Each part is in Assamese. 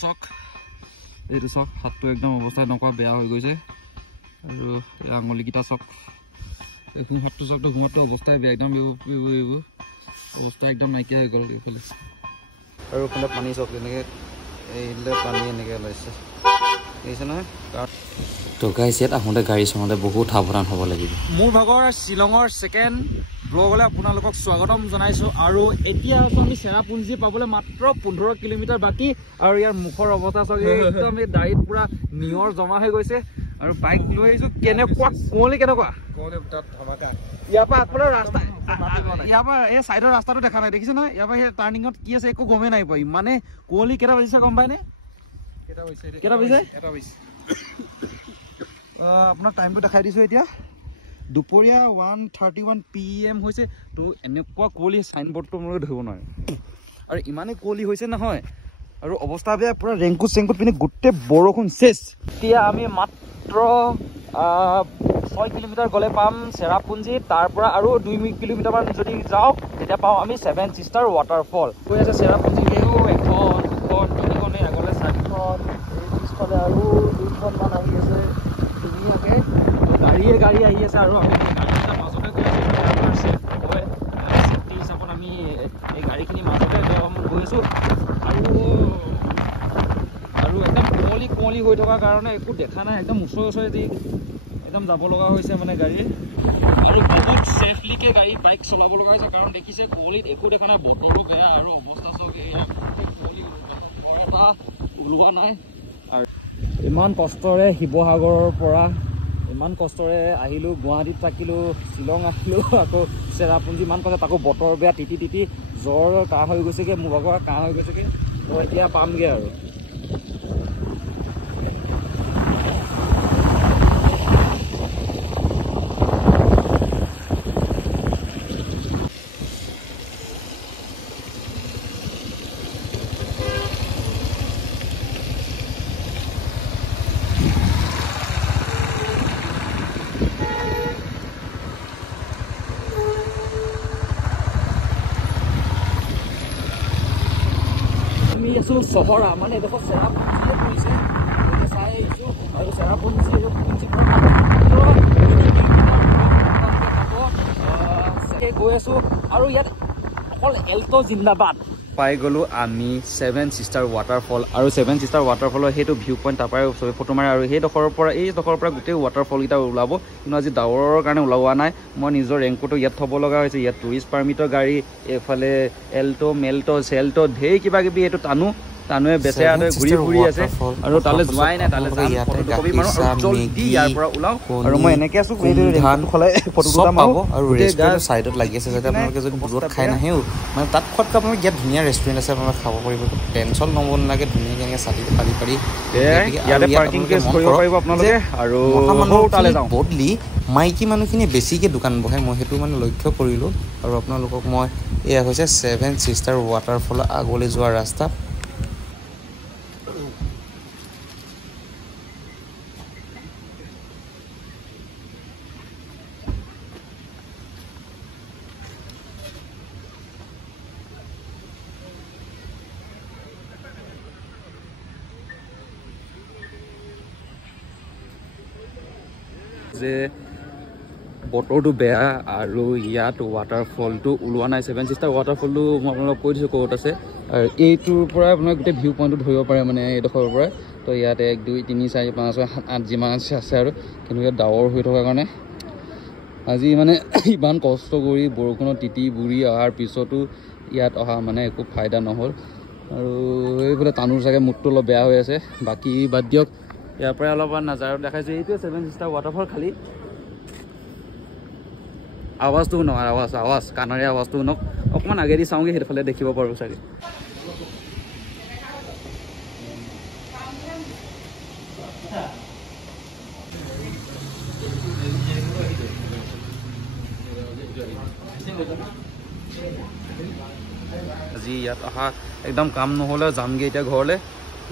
চক এইটো চক হাতটো একদম অৱস্থা নকৰা বেয়া হৈ গৈছে আৰু এই আঙুলিকেইটা চক এই হাতটো চকটো ঘুমাটো অৱস্থাই বেয়া একদম এইবোৰ অৱস্থা একদম নাইকিয়া হৈ গ'ল এইফালে আৰু এইফালে পানী চক এনেকৈ এইফালে পানী এনেকৈ ওলাইছে দেখিছে নহয় তো গাইছ ইয়াত আহোঁতে গাড়ী চলাওঁতে বহুত সাৱধান হ'ব লাগিব মোৰ ভাগৰ শ্বিলঙৰ ছেকেণ্ড ব্লগলৈ আপোনালোকক স্বাগতম জনাইছোঁ আৰু এতিয়া আমি চেৰাপুঞ্জী পাবলৈ মাত্ৰ 15 কিলোমিটাৰ বাকী আৰু ইয়াৰ মুখৰ অৱস্থা চাগে একদম এই দাঢ়িত পুৰা নিয়ৰ জমা হৈ গৈছে আৰু বাইক লৈ আহিছোঁ কেনেকুৱা কুঁৱলী কেনেকুৱা ইয়াৰ পৰা আগফালৰ ৰাস্তা ইয়াৰ পৰা এই চাইডৰ ৰাস্তাটো দেখা নাই দেখিছে নহয় ইয়াৰ পৰা সেই টাৰ্ণিঙত কি আছে একো গমেই নাই পোৱা ইমানে কুঁৱলী কেইটা বাজিছে গম পায়নে কেইটা বাজিছে আপোনাৰ টাইমটো দেখাই দিছোঁ এতিয়া দুপৰীয়া 1:31 PM হৈছে তো এনেকুৱা কুঁৱলী চাইনবোৰ্ডটো মই ধৰিব নোৱাৰে আৰু ইমানেই কুঁৱলী হৈছে নহয় আৰু অৱস্থা বেয়া পুৰা ৰেংকুট চেংকুট পিনে গোটেই বৰষুণ চেচ এতিয়া আমি মাত্ৰ 6 কিলোমিটাৰ গ'লে পাম চেৰাপুঞ্জী তাৰ পৰা আৰু 2 কিলোমিটাৰমান যদি যাওঁ তেতিয়া পাওঁ আমি 7 চিষ্টাৰ ৱাটাৰফল কৈ আছে চেৰাপুঞ্জীলৈও 1 2 3 আগলৈ 4খন পিছফালে আৰু 2খনমান আহি আছে ধুনীয়াকৈ গাড়ী আহি আছে আৰু আমি গাড়ীকেইটা মাজতে চেফটি হিচাপত আমি এই গাড়ীখিনি মাজতে গৈ আছোঁ আৰু একদম কুঁৱলী হৈ থকাৰ কাৰণে একো দেখা নাই একদম ওচৰে একদম যাব লগা হৈছে মানে গাড়ী আৰু বহুত ছেফলিকৈ বাইক চলাব লগা হৈছে কাৰণ দেখিছে কুঁৱলীত একো দেখা নাই বতৰো বেয়া আৰু অৱস্থা চব কুঁৱলী এটা ওলোৱা নাই আৰু ইমান কষ্টৰে শিৱসাগৰৰ পৰা ইমান কষ্টৰে আহিলোঁ গুৱাহাটীত থাকিলোঁ শ্বিলং আহিলোঁ আকৌ চেৰাপুঞ্জী ইমান কষ্ট তাকো বতৰ বেয়া তিতি জ্বৰ কাহ হৈ গৈছেগৈ মোৰ ভাগৰ কাহ হৈ গৈছেগৈ তো এতিয়া পামগৈ আৰু চহৰা মানে এডোখৰ চেৰাপুঞ্জীয়ে পৰিছে চাই আহিছোঁ আৰু চেৰাপুঞ্জী গৈ আছোঁ আৰু ইয়াত অকল এল্টো জিন্দাবাদ পাই গ'লোঁ আমি 7 চিষ্টাৰ ৱাটাৰফল আৰু 7 চিষ্টাৰ ৱাটাৰফলৰ সেইটো ভিউ পইণ্ট তাৰ পৰাই চবেই ফটো মাৰে আৰু এইডোখৰৰ পৰা গোটেই ৱাটাৰফলকেইটা ওলাব কিন্তু আজি ডাৱৰৰ কাৰণে ওলোৱা নাই মই নিজৰ ৰেংকটো ইয়াত থ'ব লগা হৈছে ইয়াত টুৰিষ্ট পাৰ্মিটৰ গাড়ী এইফালে এল্টো মেল্টো চেল্টো ঢেৰ কিবা কিবি এইটো টানুৱে বেচেৰাটোৱে ঘূৰি আছে আৰু তালৈ যোৱাই নাই তালৈ জলদি ইয়াৰ পৰা ওলাওঁ আৰু মই এনেকৈ আছোঁ আৰু ৰেষ্টুৰেণ্টৰ ছাইডত লাগি আছে যাতে আপোনালোকে যদি দূৰত খাই নাহেও মানে তাত খোৱাতকৈ আপোনালোকে ইয়াত ধুনীয়া ৰেষ্টুৰেণ্ট আছে আপোনালোকে খাব পাৰিব টেনশ্যন ল'ব নালাগে ধুনীয়াকৈ এনেকৈ চাটি পাৰি বদলি মাইকী মানুহখিনিয়ে বেছিকৈ দোকান বহে মই সেইটো মানে লক্ষ্য কৰিলোঁ আৰু আপোনালোকক মই এয়া হৈছে 7 চিষ্টাৰ ৱাটাৰফলৰ আগলৈ যোৱা ৰাস্তা যে বতৰটো বেয়া আৰু ইয়াত ৱাটাৰফলটো ওলোৱা নাই 7 চিষ্টাৰ ৱাটাৰফলটো মই আপোনালোকক কৈ দিছোঁ ক'ত আছে আৰু এইটোৰ পৰা আপোনাৰ গোটেই ভিউ পইণ্টটো ধৰিব পাৰে মানে এইডোখৰৰ পৰা তো ইয়াত 1 2 3 4 5 6 7 8 যিমান আছে আৰু কিন্তু ইয়াত ডাৱৰ হৈ থকাৰ কাৰণে আজি মানে ইমান কষ্ট কৰি বৰষুণত তিতি বুৰি অহাৰ পিছতো ইয়াত অহা মানে একো ফাইদা নহ'ল আৰু এইফালে টানুৰ চাগে মুডটো অলপ বেয়া হৈ আছে বাকী বাদ দিয়ক ইয়াৰ পৰাই অলপমান নাজাৰা দেখাইছোঁ এইটোৱে 7 চিষ্টাৰ ৱাটাৰফল খালী আৱাজটো শুনক আৱাজ কাণৰে আৱাজটো শুনক অকণমান আগেদি চাওঁগৈ সেইফালে দেখিব পাৰোঁ চাগে আজি ইয়াত অহা একদম কাম নহ'লে যামগৈ এতিয়া ঘৰলৈ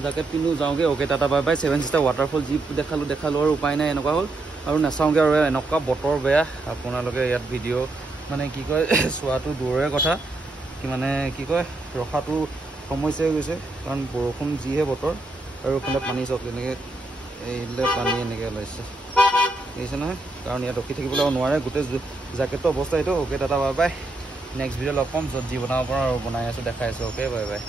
জেকেট পিন্ধো যাওঁগৈ okay tata bye bye 7 sister waterfall যি দেখালোঁ আৰু উপায় নাই এনেকুৱা হ'ল আৰু নাচাওঁগৈ আৰু এনেকুৱা বতৰ বেয়া আপোনালোকে ইয়াত ভিডিঅ' মানে কি কয় চোৱাটো দূৰৰে কথা কি মানে কি কয় ৰখাটো সমস্যা হৈ গৈছে কাৰণ বৰষুণ যিহে বতৰ আৰু এইফালে পানী চাওক তেনেকৈ এইফালে পানী এনেকৈ ওলাইছে দেখিছে নহয় কাৰণ ইয়াত ৰখি থাকিবলৈ নোৱাৰে গোটেই জেকেটটো অৱস্থা এইটো অ'কে দাদা বাই বাই নেক্সট ভিডিঅ' লগ পাম য'ত যি বনাব পাৰোঁ আৰু বনাই আছোঁ দেখাই আছোঁ অ'কে বাই বাই